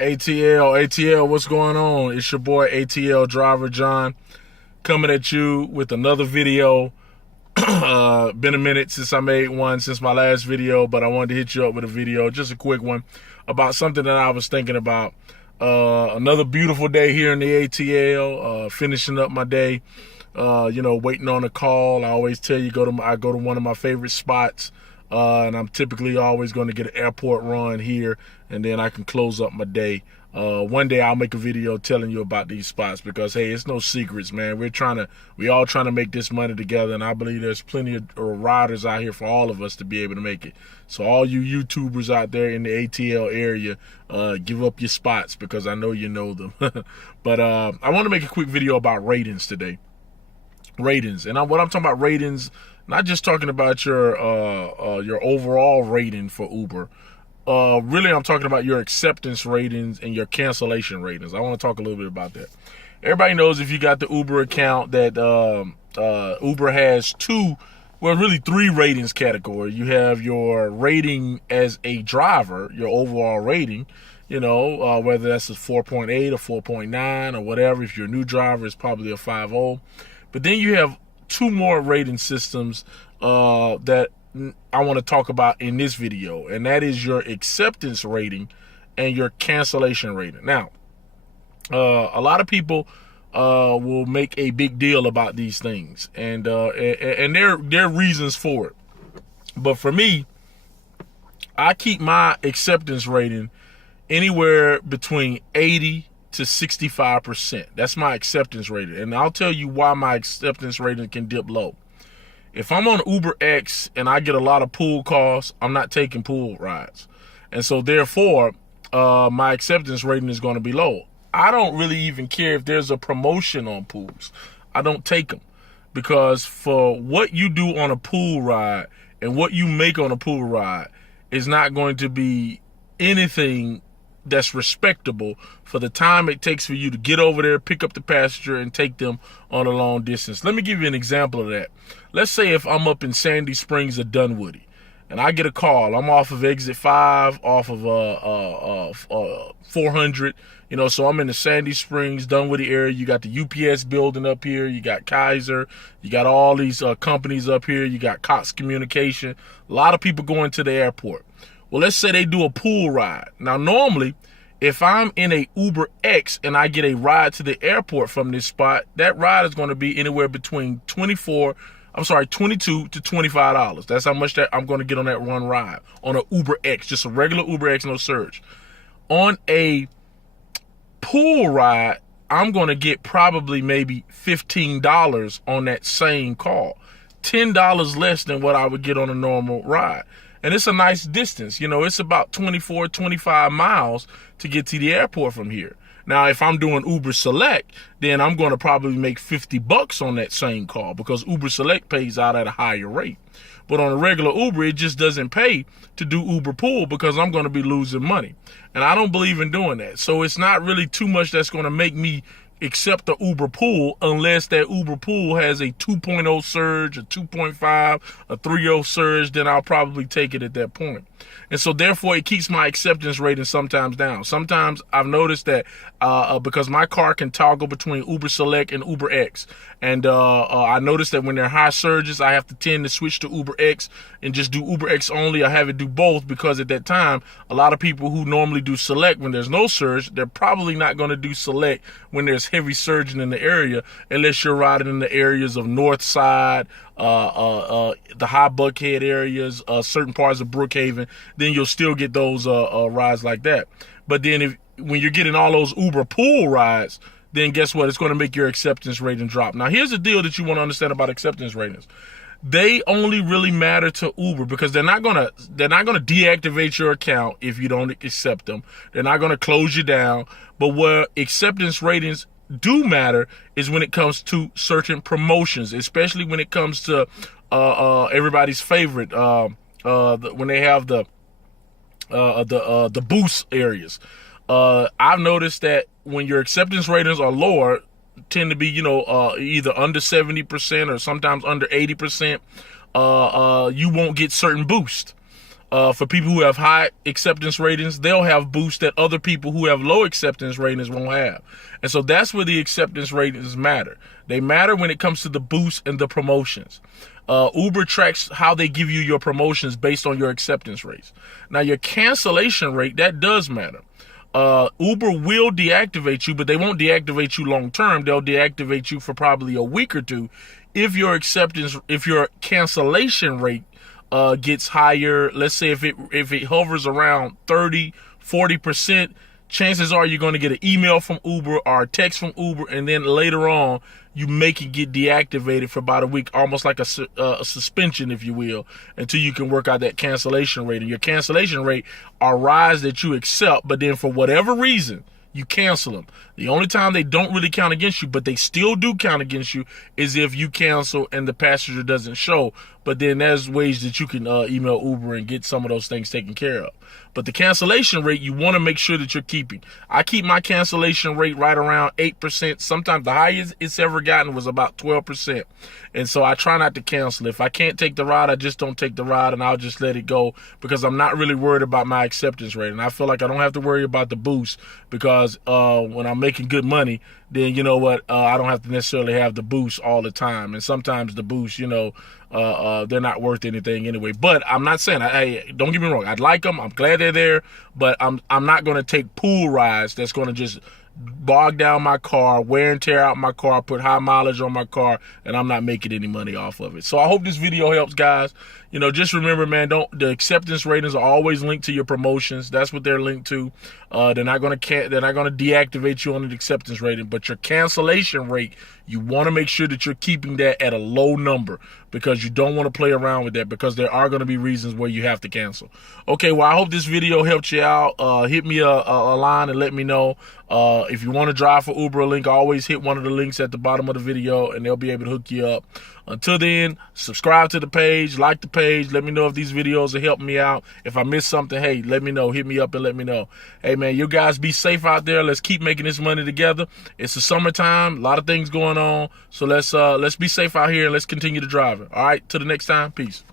ATL, what's going on? It's your boy ATL Driver John coming at you with another video. Been a minute since I made one since my last video, but I wanted to hit you up with a video, just a quick one, about something that I was thinking about. Another beautiful day here in the ATL, finishing up my day, waiting on a call. I always tell you, I go to one of my favorite spots, and I'm typically always going to get an airport run here, and then I can close up my day. One day I'll make a video telling you about these spots because, hey, it's no secrets, man. We all trying to make this money together, and I believe there's plenty of riders out here for all of us to be able to make it. So all you YouTubers out there in the ATL area, give up your spots because I know you know them. But I want to make a quick video about ratings today. Ratings, and what I'm talking about ratings, not just talking about your overall rating for Uber. Really, I'm talking about your acceptance ratings and your cancellation ratings. I want to talk a little bit about that. Everybody knows if you got the Uber account that Uber has three ratings category. You have your rating as a driver, your overall rating, whether that's a 4.8 or 4.9 or whatever. If you're a new driver, it's probably a 5.0. But then you have two more rating systems that I want to talk about in this video, and that is your acceptance rating and your cancellation rating. Now, a lot of people will make a big deal about these things, and there are reasons for it. But for me, I keep my acceptance rating anywhere between 80 to 65%. That's my acceptance rating, and I'll tell you why my acceptance rating can dip low. If I'm on Uber X and I get a lot of pool calls, I'm not taking pool rides. And so therefore, my acceptance rating is going to be low. I don't really even care if there's a promotion on pools. I don't take them, because for what you do on a pool ride and what you make on a pool ride is not going to be anything that's respectable for the time it takes for you to get over there, pick up the passenger, and take them on a long distance. Let me give you an example of that. Let's say if I'm up in Sandy Springs or Dunwoody, and I get a call. I'm off of exit 5, off of 400. So I'm in the Sandy Springs, Dunwoody area. You got the UPS building up here. You got Kaiser. You got all these companies up here. You got Cox Communication. A lot of people going to the airport. Well, let's say they do a pool ride. Now, normally, if I'm in a Uber X and I get a ride to the airport from this spot, that ride is going to be anywhere between $22 to $25. That's how much that I'm going to get on that one ride on a Uber X, just a regular Uber X, no surge. On a pool ride, I'm going to get probably maybe $15 on that same call, $10 less than what I would get on a normal ride. And it's a nice distance. It's about 24, 25 miles to get to the airport from here. Now, if I'm doing Uber Select, then I'm going to probably make $50 on that same call, because Uber Select pays out at a higher rate. But on a regular Uber, it just doesn't pay to do Uber Pool, because I'm going to be losing money. And I don't believe in doing that. So it's not really too much that's going to make me accept the Uber Pool, unless that Uber Pool has a 2.0 surge, a 2.5, a 3.0 surge. Then I'll probably take it at that point. And so therefore, it keeps my acceptance rating sometimes down. Sometimes I've noticed that because my car can toggle between Uber Select and Uber X. And I noticed that when there are high surges, I have to tend to switch to Uber X and just do Uber X only. I have it do both, because at that time, a lot of people who normally do Select when there's no surge, they're probably not going to do Select when there's heavy surging in the area, unless you're riding in the areas of North Side, the High Buckhead areas, certain parts of Brookhaven. Then you'll still get those rides like that. But then when you're getting all those Uber Pool rides, then guess what? It's going to make your acceptance rating drop. Now, here's the deal that you want to understand about acceptance ratings. They only really matter to Uber, because they're not gonna deactivate your account if you don't accept them. They're not gonna close you down. But where acceptance ratings do matter is when it comes to certain promotions, especially when it comes to everybody's favorite when they have the boost areas. I've noticed that when your acceptance ratings are lower, tend to be, either under 70% or sometimes under 80%, you won't get certain boosts. For people who have high acceptance ratings, they'll have boosts that other people who have low acceptance ratings won't have. And so that's where the acceptance ratings matter. They matter when it comes to the boosts and the promotions. Uber tracks how they give you your promotions based on your acceptance rates. Now, your cancellation rate, that does matter. Uber will deactivate you, but they won't deactivate you long term. They'll deactivate you for probably a week or two if your cancellation rate gets higher. Let's say if it hovers around 30-40%, chances are you're going to get an email from Uber or a text from Uber, and then later on you make it get deactivated for about a week, almost like a suspension, if you will, until you can work out that cancellation rate. And your cancellation rate are rides that you accept, but then for whatever reason you cancel them. The only time they don't really count against you, but they still do count against you, is if you cancel and the passenger doesn't show. But then there's ways that you can email Uber and get some of those things taken care of. But the cancellation rate, you want to make sure that you're keeping. I keep my cancellation rate right around 8%. Sometimes the highest it's ever gotten was about 12%. And so I try not to cancel. If I can't take the ride, I just don't take the ride, and I'll just let it go, because I'm not really worried about my acceptance rate. And I feel like I don't have to worry about the boost, because when I'm making good money, then you know what, I don't have to necessarily have the boost all the time. And sometimes the boost, they're not worth anything anyway. But I'm not saying, hey, don't get me wrong, I'd like them, I'm glad they're there, but I'm not going to take pool rides that's going to just bog down my car, wear and tear out my car, put high mileage on my car, and I'm not making any money off of it. So I hope this video helps, guys. Just remember, man, the acceptance ratings are always linked to your promotions. That's what they're linked to. They're not going to deactivate you on the acceptance rating, but your cancellation rate, you want to make sure that you're keeping that at a low number, because you don't want to play around with that, because there are going to be reasons where you have to cancel. Okay, well, I hope this video helped you out. Hit me a line and let me know. If you want to drive for Uber or Link, always hit one of the links at the bottom of the video, and they'll be able to hook you up. Until then, subscribe to the page, like the page. Let me know if these videos are helping me out. If I missed something, hey, let me know. Hit me up and let me know. Hey, man, you guys be safe out there. Let's keep making this money together. It's the summertime. A lot of things going on. So let's be safe out here, and let's continue to drive it. All right, till the next time. Peace.